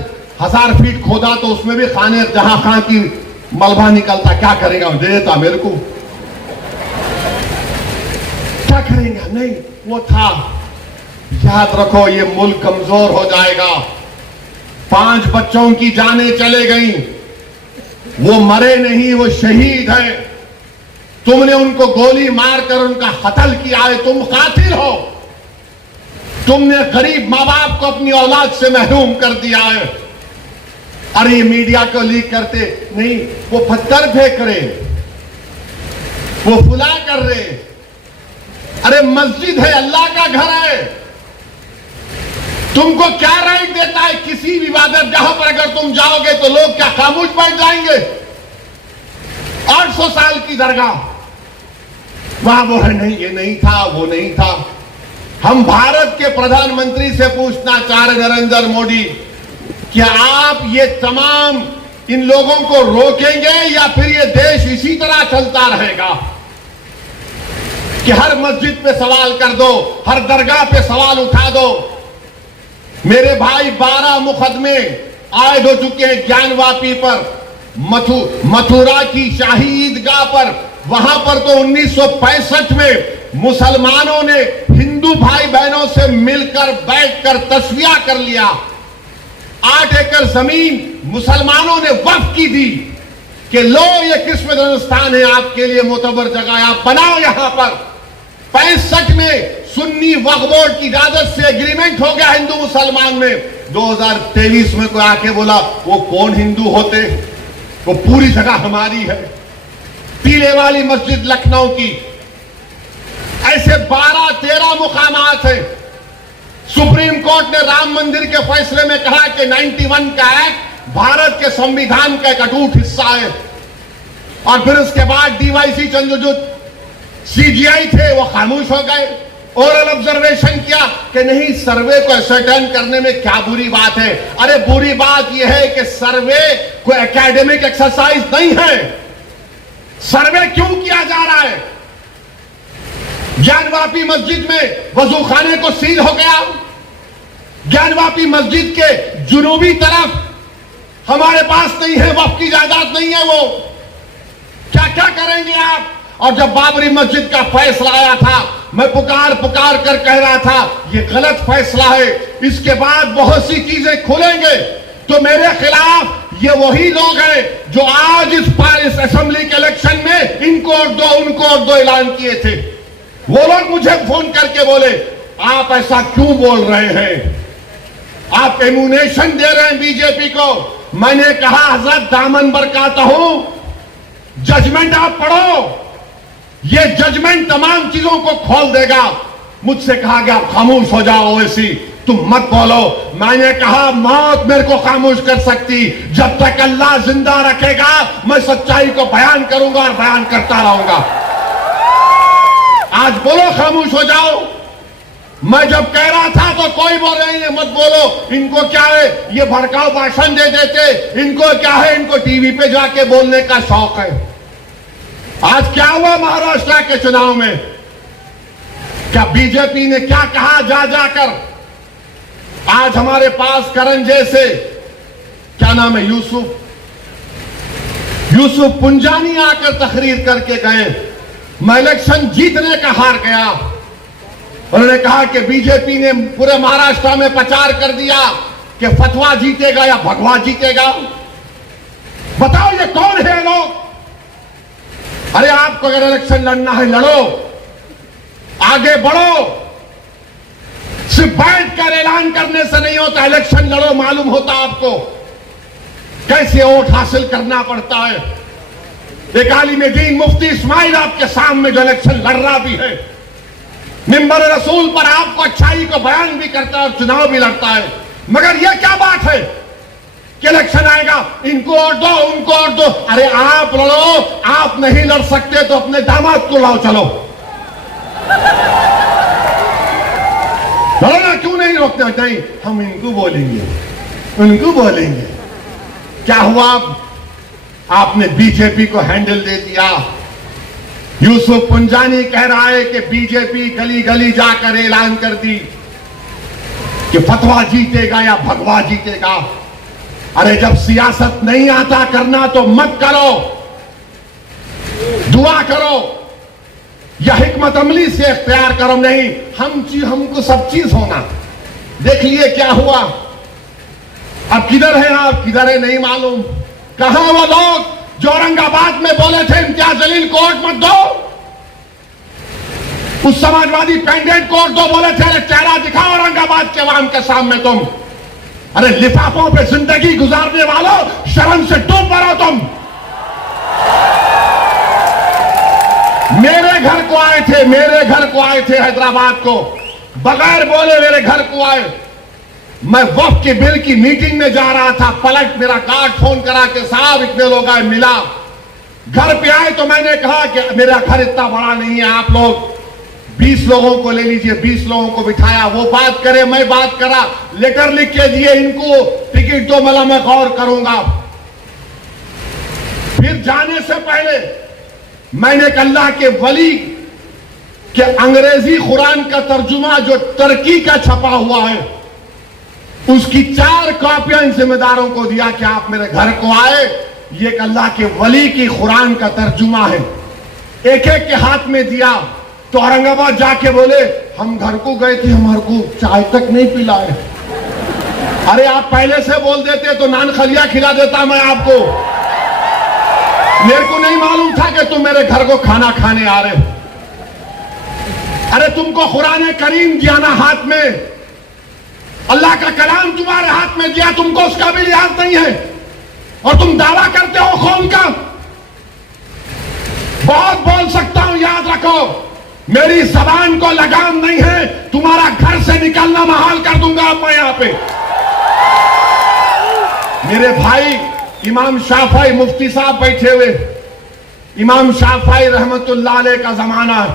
1000 फीट खोदा तो उसमें भी खाने जहां खां की मलबा निकलता, क्या करेगा? दे देता मेरे को, क्या करेगा? नहीं, वो था। याद रखो, ये मुल्क कमजोर हो जाएगा। 5 बच्चों की जानें चले गई, वो मरे नहीं, वो शहीद है। तुमने उनको गोली मारकर उनका कत्ल किया है, तुम कातिल हो। तुमने गरीब मां बाप को अपनी औलाद से महरूम कर दिया है। अरे ये मीडिया को लीक करते नहीं, वो पत्थर फेंक रहे, वो फुला कर रहे। अरे मस्जिद है, अल्लाह का घर है। तुमको क्या राइट देता है किसी भी इबादत जहां पर अगर तुम जाओगे तो लोग क्या खामोश बैठ जाएंगे? 800 साल की दरगाह, वहां वो है नहीं, ये नहीं था, वो नहीं था। हम भारत के प्रधानमंत्री से पूछना चाह रहे नरेंद्र मोदी, क्या आप ये तमाम इन लोगों को रोकेंगे या फिर ये देश इसी तरह चलता रहेगा कि हर मस्जिद पे सवाल कर दो, हर दरगाह पे सवाल उठा दो। मेरे भाई 12 मुकदमे आयद हो चुके हैं ज्ञानवापी पर, मथुरा की शाही ईदगाह पर। वहां पर तो 1965 में मुसलमानों ने हिंदू भाई बहनों से मिलकर बैठकर तस्वीर कर लिया। 8 एकड़ जमीन मुसलमानों ने वक्फ की थी कि लो ये किस्मत स्थान है आपके लिए, मोतबर जगह है, आप बनाओ यहां पर। 65 में सुन्नी वक्फ बोर्ड की इजाजत से एग्रीमेंट हो गया हिंदू मुसलमान में। 2023 में कोई आके बोला वो कौन हिंदू होते, वो पूरी जगह हमारी है। पीले वाली मस्जिद लखनऊ की, ऐसे 12-13 मुकामात हैं। सुप्रीम कोर्ट ने राम मंदिर के फैसले में कहा कि 91 का एक्ट भारत के संविधान का एक अटूट हिस्सा है। और फिर उसके बाद डीवाईसी चंद्रचूड़ सीजीआई थे, वो खामोश हो गए। ओरल ऑब्जर्वेशन किया कि नहीं, सर्वे को असर्टेन करने में क्या बुरी बात है। अरे बुरी बात यह है कि सर्वे कोई एकेडमिक एक्सरसाइज नहीं है। सर्वे क्यों किया जा रहा है? ज्ञानवापी मस्जिद में वजू खाने को सील हो गया। ज्ञानवापी मस्जिद के जुनूबी तरफ हमारे पास नहीं है, वक्फ की जायदाद नहीं है। वो क्या क्या करेंगे आप? और जब बाबरी मस्जिद का फैसला आया था, मैं पुकार कर कह रहा था ये गलत फैसला है, इसके बाद बहुत सी चीजें खुलेंगे। तो मेरे खिलाफ ये वही लोग हैं जो आज इस असेंबली के इलेक्शन में इनको और दो उनको और दो ऐलान किए थे। वो लोग मुझे फोन करके बोले आप ऐसा क्यों बोल रहे हैं, आप एम्यूनेशन दे रहे हैं बीजेपी को। मैंने कहा हजरत दामन बरकाता हूं, जजमेंट आप पढ़ो, ये जजमेंट तमाम चीजों को खोल देगा। मुझसे कहा गया खामोश हो जाओ, ओवैसी तुम मत बोलो। मैंने कहा मौत मेरे को खामोश कर सकती, जब तक अल्लाह जिंदा रखेगा मैं सच्चाई को बयान करूंगा और बयान करता रहूंगा। आज बोलो खामोश हो जाओ। मैं जब कह रहा था तो कोई बोल रहे हैं मत बोलो, इनको क्या है, ये भड़काऊ भाषण दे देते, इनको क्या है, इनको टीवी पे जाके बोलने का शौक है। आज क्या हुआ महाराष्ट्र के चुनाव में? क्या बीजेपी ने क्या कहा जा जाकर? आज हमारे पास करण जैसे, क्या नाम है, यूसुफ पुंजानी आकर तकरीर करके गए, मैं इलेक्शन जीतने का हार गया। उन्होंने कहा कि बीजेपी ने पूरे महाराष्ट्र में प्रचार कर दिया कि फतवा जीतेगा या भगवा जीतेगा। बताओ ये कौन है लोग? अरे आपको अगर इलेक्शन लड़ना है लड़ो, आगे बढ़ो। सिर्फ बैठकर ऐलान करने से नहीं होता, इलेक्शन लड़ो, मालूम होता आपको कैसे वोट हासिल करना पड़ता है। एक आलिम दीन मुफ्ती इस्माइल आपके सामने जो इलेक्शन लड़ रहा भी है, मिंबर रसूल पर आपको अच्छाई को बयान भी करता है और चुनाव भी लड़ता है। मगर यह क्या बात है कि इलेक्शन आएगा इनको वोट दो उनको वोट दो। अरे आप लड़ो, आप नहीं लड़ सकते तो अपने दामाद को लाओ, चलो लड़ो ना, क्यों नहीं रोकते? नहीं हम इनको बोलेंगे, उनको बोलेंगे। क्या हुआ? आपने बीजेपी को हैंडल दे दिया। यूसुफ पुंजानी कह रहा है कि बीजेपी गली गली जाकर ऐलान कर दी कि फतवा जीतेगा या भगवा जीतेगा। अरे जब सियासत नहीं आता करना तो मत करो, दुआ करो या हिकमत अमली से इख्तियार करो। नहीं, हमको सब चीज होना। देख लिए क्या हुआ। अब किधर है आप, किधर है नहीं मालूम। कहां वो लोग जो औरंगाबाद में बोले थे इम्तियाज जलील को वोट मत दो, उस समाजवादी कैंडिडेट को वोट दो, बोले थे अरे चेहरा दिखाओ औरंगाबाद के अवाम के सामने तुम। अरे लिफाफों पे जिंदगी गुजारने वालों, शर्म से डूब मरो तुम। मेरे घर को आए थे, मेरे घर को आए थे हैदराबाद को, बगैर बोले मेरे घर को आए। मैं वक्फ के बिल की मीटिंग में जा रहा था, पलट मेरा कार्ड फोन करा के साहब इतने लोग आए, मिला। घर पे आए तो मैंने कहा कि मेरा घर इतना बड़ा नहीं है, आप लोग 20 लोगों को ले लीजिए। 20 लोगों को बिठाया, वो बात करे, मैं बात करा, लेटर लिख के दिए, इनको टिकट दो, मतलब मैं गौर करूंगा। फिर जाने से पहले मैंने एक अल्लाह के वली के अंग्रेजी कुरान का तर्जुमा जो टर्की का छपा हुआ है, उसकी 4 कॉपियां इन जिम्मेदारों को दिया कि आप मेरे घर को आए। ये एक अल्लाह के वली की कुरान का तर्जुमा है। एक एक के हाथ में दिया तो औरंगाबाद जाके बोले हम घर को गए थे, हमारे को चाय तक नहीं पिलाए। अरे आप पहले से बोल देते तो नान खलिया खिला देता मैं आपको। मेरे को नहीं मालूम था कि तुम मेरे घर को खाना खाने आ रहे हो। अरे तुमको कुरान करीम दिया ना हाथ में, अल्लाह का कलाम तुम्हारे हाथ में दिया, तुमको उसका भी लिहाज नहीं है और तुम दावा करते हो कौन का। बहुत बोल सकता हूं, याद रखो मेरी जबान को लगाम नहीं है, तुम्हारा घर से निकलना महाल कर दूंगा मैं यहां पे। मेरे भाई इमाम शाफई मुफ्ती साहब बैठे हुए, इमाम शाफई रहमतुल्लाह अलैह का जमाना है।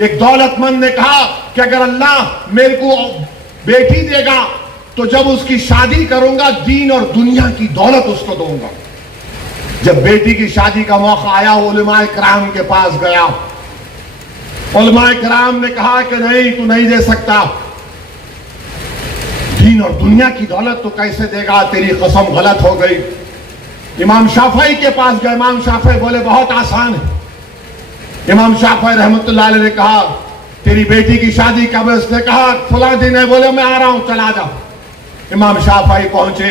एक दौलतमंद ने कहा कि अगर अल्लाह मेरे को बेटी देगा तो जब उसकी शादी करूंगा दीन और दुनिया की दौलत उसको दूंगा। जब बेटी की शादी का मौका आया उलमाए किराम के पास गया, उलमाए किराम ने कहा कि नहीं तू नहीं दे सकता, दीन और दुनिया की दौलत तो कैसे देगा, तेरी कसम गलत हो गई। इमाम शाफई के पास गए, इमाम शाफई बोले बहुत आसान है। इमाम शाफई रहमतुल्लाह अलैह ने कहा तेरी बेटी की शादी कब है? उसने कहा फला दिन है। बोले मैं आ रहा हूं, चला जाओ। इमाम शाफई पहुंचे,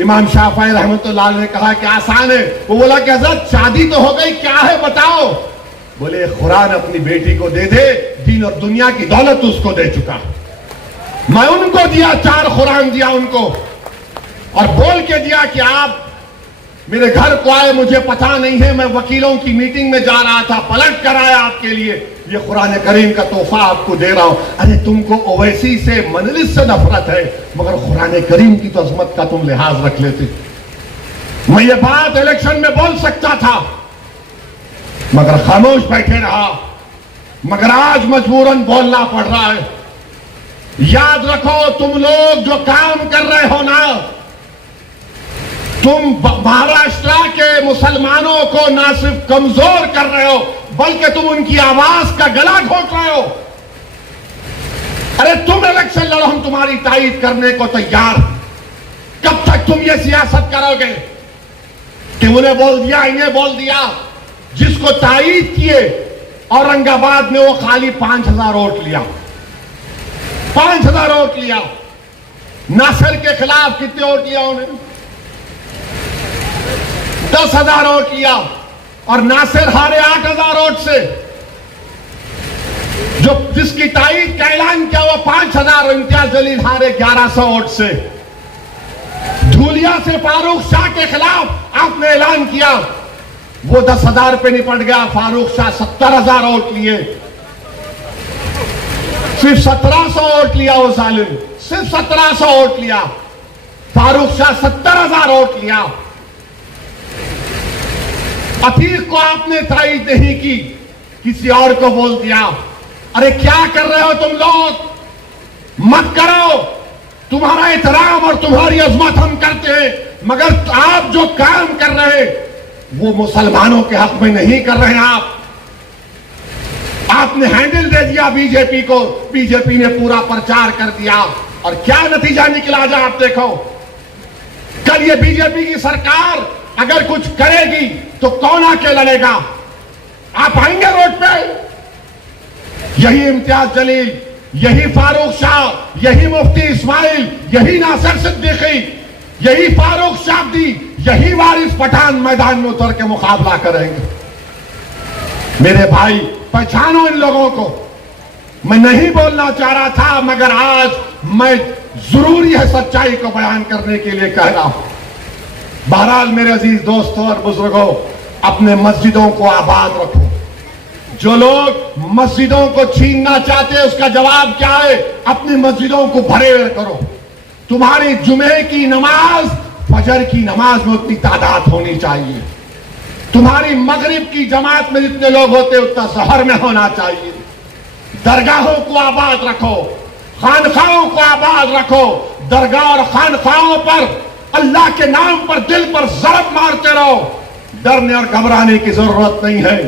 इमाम शाफई रहमतुल्लाह अलैह ने कहा कि आसान है। वो बोला कि हज़रत शादी तो हो गई, क्या है बताओ। बोले कुरान अपनी बेटी को दे दे, दीन और दुनिया की दौलत उसको दे चुका। मैं उनको दिया, 4 कुरान दिया उनको और बोल के दिया कि आप मेरे घर को आए, मुझे पता नहीं है, मैं वकीलों की मीटिंग में जा रहा था, पलट कर आया आपके लिए, ये कुरान करीम का तोहफा आपको दे रहा हूं। अरे तुमको ओवैसी से मजलिस से नफरत है, मगर कुरान करीम की तो अजमत का तुम लिहाज रख लेते। मैं ये बात इलेक्शन में बोल सकता था मगर खामोश बैठे रहा, मगर आज मजबूरन बोलना पड़ रहा है। याद रखो तुम लोग जो काम कर रहे हो ना, तुम महाराष्ट्र के मुसलमानों को ना सिर्फ कमजोर कर रहे हो बल्कि तुम उनकी आवाज का गला घोट रहे हो। अरे तुम इलेक्शन लड़ो, हम तुम्हारी तायीद करने को तैयार। कब तक तुम ये सियासत करोगे कि उन्हें बोल दिया इन्हें बोल दिया। जिसको तायीद किए औरंगाबाद में वो खाली 5000 वोट लिया, 5000 वोट लिया। नासिर के खिलाफ कितने वोट लिया उन्हें? 10,000 वोट लिया और नासिर हारे 8,000 वोट से। जो जिसकी तायीद का ऐलान किया वो 5,000, इम्तियाज जलील हारे 1100 वोट से। धूलिया से फारूक शाह के खिलाफ आपने ऐलान किया, वो 10,000 पे निपट गया। फारूक शाह 70,000 वोट लिए, सिर्फ 1700 वोट लिया वो सालिम, सिर्फ 1700 वोट लिया। फारूक शाह 70,000 वोट लिया। अतीक को आपने तायीद नहीं की, किसी और को बोल दिया। अरे क्या कर रहे हो तुम लोग? मत करो। तुम्हारा एहतराम और तुम्हारी अजमत हम करते हैं, मगर आप जो काम कर रहे वो मुसलमानों के हक में नहीं कर रहे हैं। आपने हैंडल दे दिया बीजेपी को, बीजेपी ने पूरा प्रचार कर दिया और क्या नतीजा निकला जा आप देखो। कल ये बीजेपी की सरकार अगर कुछ करेगी तो कौन आके लड़ेगा? आप आएंगे रोड पे? यही इम्तियाज जलील, यही फारूक शाह, यही मुफ्ती इस्माइल, यही नासिर सिद्दीकी, यही फारूक शाब्दी, यही वारिस पठान मैदान में उतर के मुकाबला करेंगे। मेरे भाई पहचानो इन लोगों को। मैं नहीं बोलना चाह रहा था मगर आज मैं जरूरी है सच्चाई को बयान करने के लिए कह रहा हूं। बहरहाल मेरे अजीज दोस्तों और बुजुर्गों, अपने मस्जिदों को आबाद रखो। जो लोग मस्जिदों को छीनना चाहते हैं उसका जवाब क्या है? अपनी मस्जिदों को भरे करो। तुम्हारी जुमे की नमाज फजर की नमाज में उतनी तादाद होनी चाहिए। तुम्हारी मगरिब की जमात में जितने लोग होते उतना शहर में होना चाहिए। दरगाहों को आबाद रखो, खानखाओं को आबाद रखो। दरगाह और खानखाओं पर अल्लाह के नाम पर दिल पर ज़रब मारते रहो। डरने और घबराने की जरूरत नहीं है।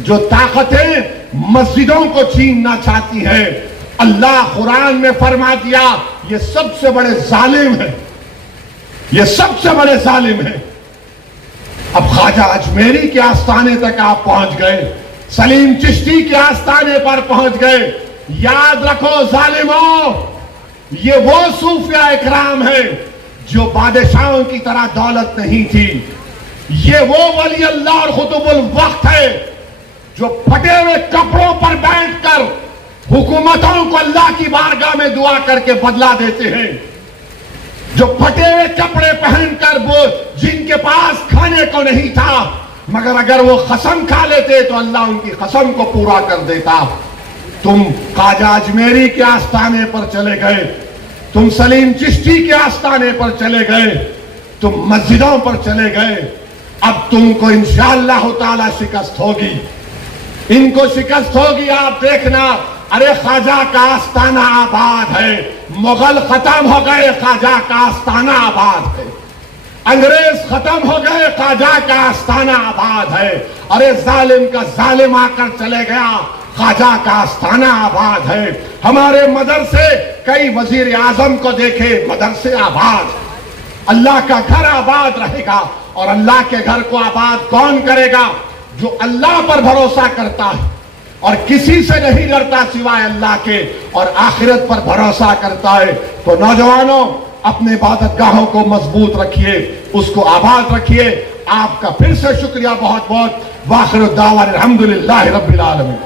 जो ताकतें मस्जिदों को छीनना चाहती हैं, अल्लाह कुरान में फरमा दिया ये सबसे बड़े जालिम है, ये सबसे बड़े जालिम है। अब ख्वाजा अजमेरी के आस्थाने तक आप पहुंच गए, सलीम चिश्ती के आस्थाने पर पहुंच गए। याद रखो जालिमों, ये वो सूफिया इकराम है जो बादशाहों की तरह दौलत नहीं थी। ये वो वली अल्लाह और खुतुबुल वक्त है जो फटे हुए कपड़ों पर बैठकर हुकूमतों को अल्लाह की बारगाह में दुआ करके बदला देते हैं, जो फटे हुए कपड़े पहनकर वो जिनके पास खाने को नहीं था, मगर अगर वो कसम खा लेते तो अल्लाह उनकी कसम को पूरा कर देता। तुम ख्वाजा अजमेरी के आस्थाने पर चले गए, तुम सलीम चिश्ती के आस्थाने पर चले गए, तुम मस्जिदों पर चले गए। अब तुमको इंशाअल्लाह ताला शिकस्त होगी, इनको शिकस्त होगी। आप देखना, अरे ख्वाजा का आस्थाना आबाद है, मुगल खत्म हो गए, ख्वाजा का आस्थाना आबाद है। अंग्रेज खत्म हो गए, ख्वाजा का आस्थाना आबाद है। अरे जालिम का जालिम आकर चले गया, ख्वाजा का आस्थाना आबाद है। हमारे मदरसे, कई वजीर आजम को देखे, मदरसे आबाद। अल्लाह का घर आबाद रहेगा। और अल्लाह के घर को आबाद कौन करेगा? जो अल्लाह पर भरोसा करता है और किसी से नहीं डरता सिवाय अल्लाह के, और आखिरत पर भरोसा करता है। तो नौजवानों, अपने इबादतगाहों को मजबूत रखिए, उसको आबाद रखिए। आपका फिर से शुक्रिया बहुत बहुत। वाखिर दावा अल्हम्दुलिल्लाहि रब्बिल आलमीन।